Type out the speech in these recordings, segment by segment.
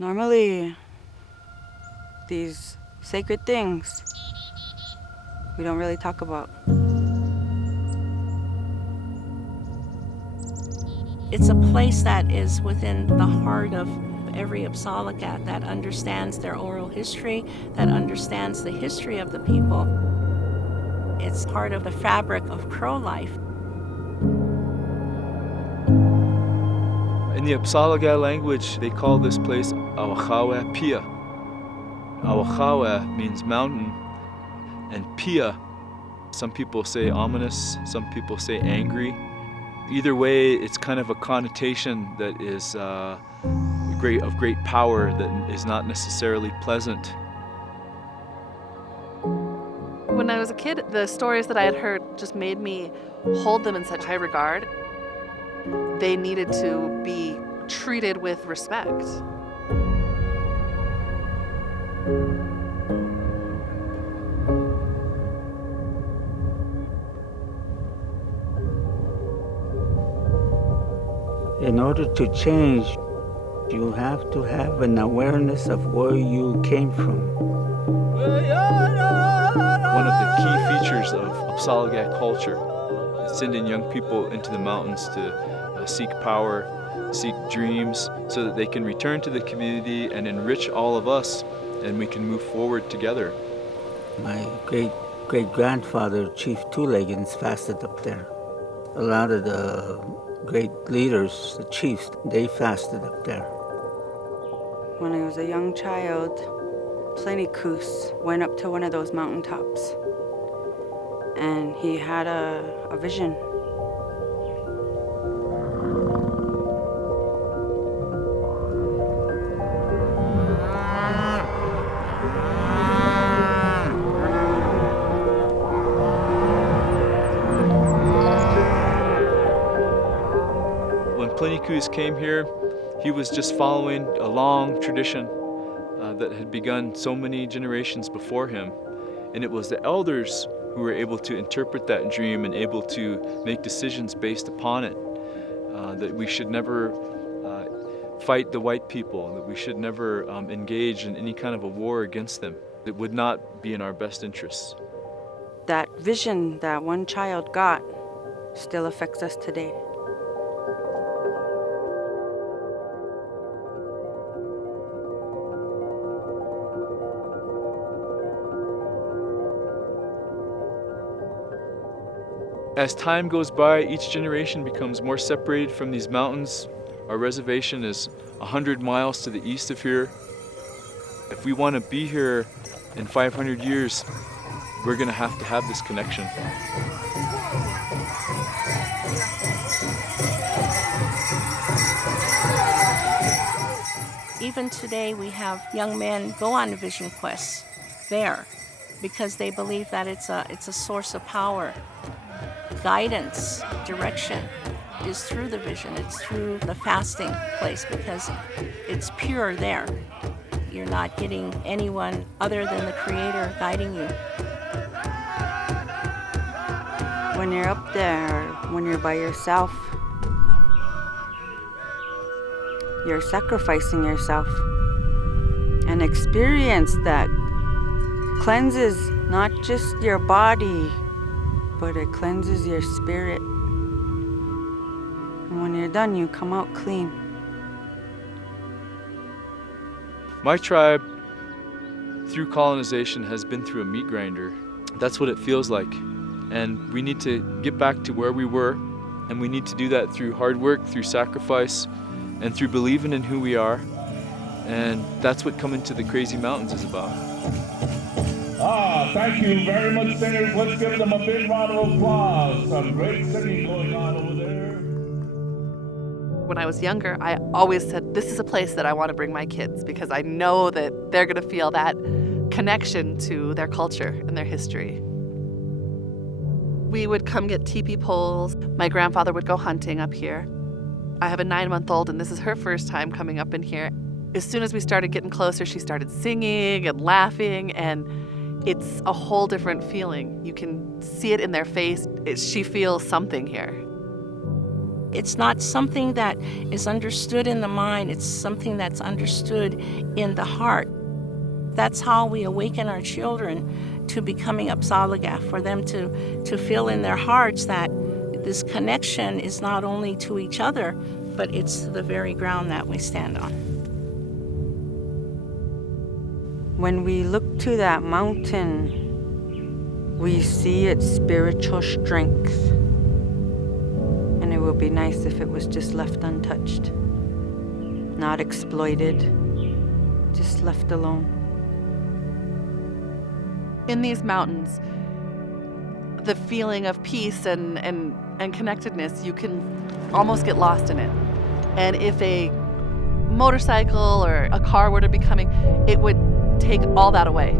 Normally, these sacred things we don't really talk about. It's a place that is within the heart of every Apsáalooke that understands their oral history, that understands the history of the people. It's part of the fabric of Crow life. In the Apsáalooke language, they call this place Awaxaawippíia. Awaxaawa means mountain, and Pia, some people say ominous, some people say angry. Either way, it's kind of a connotation that is of great power that is not necessarily pleasant. When I was a kid, the stories that I had heard just made me hold them in such high regard. They needed to be treated with respect. In order to change, you have to have an awareness of where you came from. One of the key features of Apsáalooke culture is sending young people into the mountains to seek power, seek dreams, so that they can return to the community and enrich all of us, and we can move forward together. My great-grandfather, Chief Leggins, fasted up there. A lot of the great leaders, the chiefs, they fasted up there. When I was a young child, Tennison went up to one of those mountaintops, and he had a vision. When Tennison came here, he was just following a long tradition that had begun so many generations before him. And it was the elders who were able to interpret that dream and able to make decisions based upon it. That we should never fight the white people, that we should never engage in any kind of a war against them. It would not be in our best interests. That vision that one child got still affects us today. As time goes by, each generation becomes more separated from these mountains. Our reservation is 100 miles to the east of here. If we want to be here in 500 years, we're going to have this connection. Even today, we have young men go on vision quests there because they believe that it's a source of power. Guidance, direction is through the vision. It's through the fasting place because it's pure there. You're not getting anyone other than the Creator guiding you. When you're up there, when you're by yourself, you're sacrificing yourself. An experience that cleanses not just your body, but it cleanses your spirit. And when you're done, you come out clean. My tribe, through colonization, has been through a meat grinder. That's what it feels like. And we need to get back to where we were, and we need to do that through hard work, through sacrifice, and through believing in who we are. And that's what coming to the Crazy Mountains is about. Thank you very much, singers. Let's give them a big round of applause. Some great singing going on over there. When I was younger, I always said, this is a place that I want to bring my kids because I know that they're going to feel that connection to their culture and their history. We would come get teepee poles. My grandfather would go hunting up here. I have a 9-month-old, and this is her first time coming up in here. As soon as we started getting closer, she started singing and laughing, and it's a whole different feeling. You can see it in their face. She feels something here. It's not something that is understood in the mind, it's something that's understood in the heart. That's how we awaken our children to becoming Apsáalooke, for them to feel in their hearts that this connection is not only to each other, but it's to the very ground that we stand on. When we look to that mountain, we see its spiritual strength. And it would be nice if it was just left untouched, not exploited, just left alone. In these mountains, the feeling of peace and connectedness, you can almost get lost in it. And if a motorcycle or a car were to be coming, it would take all that away.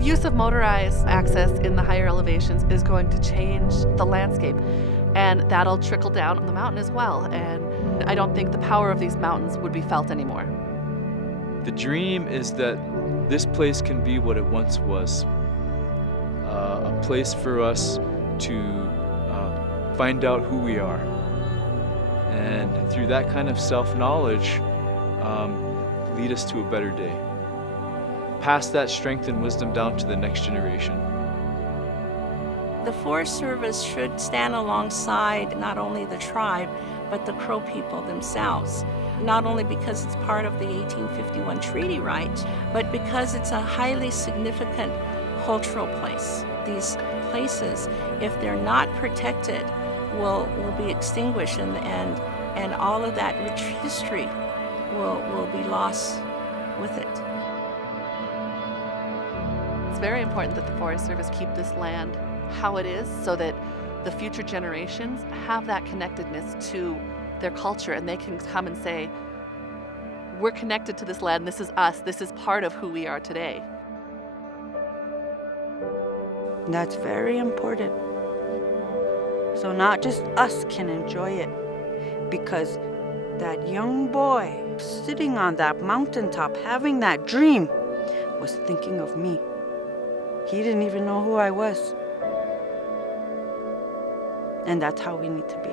Use of motorized access in the higher elevations is going to change the landscape, and that'll trickle down on the mountain as well. And I don't think the power of these mountains would be felt anymore. The dream is that this place can be what it once was, a place for us to find out who we are. And through that kind of self-knowledge, lead us to a better day. Pass that strength and wisdom down to the next generation. The Forest Service should stand alongside not only the tribe, but the Crow people themselves. Not only because it's part of the 1851 treaty right, but because it's a highly significant cultural place. These places, if they're not protected, will be extinguished, and all of that rich history will be lost with it. It's very important that the Forest Service keep this land how it is so that the future generations have that connectedness to their culture, and they can come and say, we're connected to this land, this is us, this is part of who we are today. That's very important. So not just us can enjoy it, because that young boy sitting on that mountaintop having that dream was thinking of me. He didn't even know who I was. And that's how we need to be.